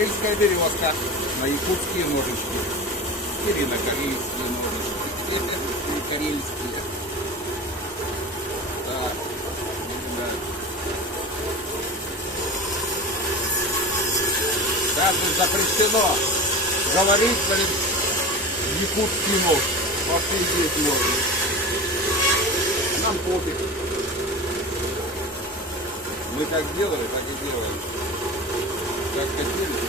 карельская березка на якутские ножички. Или на карельские ножички. Или карельские. Так. Да. Даже запрещено говорить, блин, якутский нож. Офигеть можно. Нам пофиг. Мы как делали, так и делаем. Как хотели,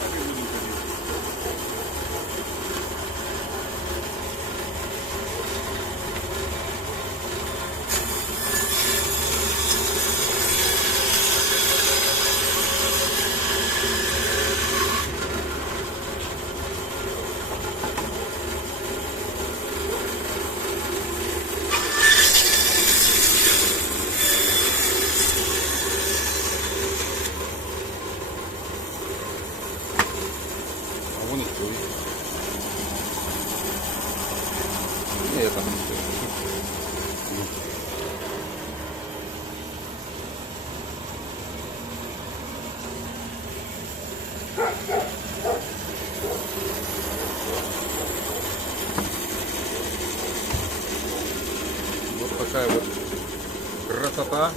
так и будем ходить. Вон и твой. И это. Вот такая вот красота.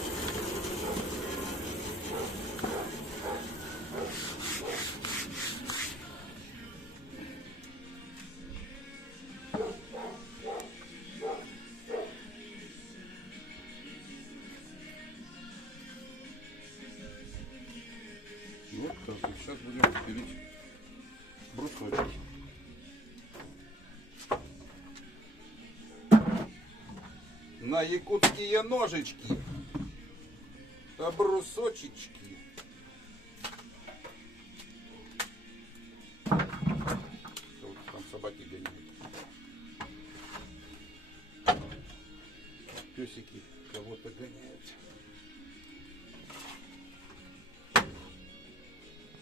Вот так. Сейчас будем пилить брусочек. На якутские ножички. А брусочечки. Вот там собаки гоняют. Песики кого-то гоняют.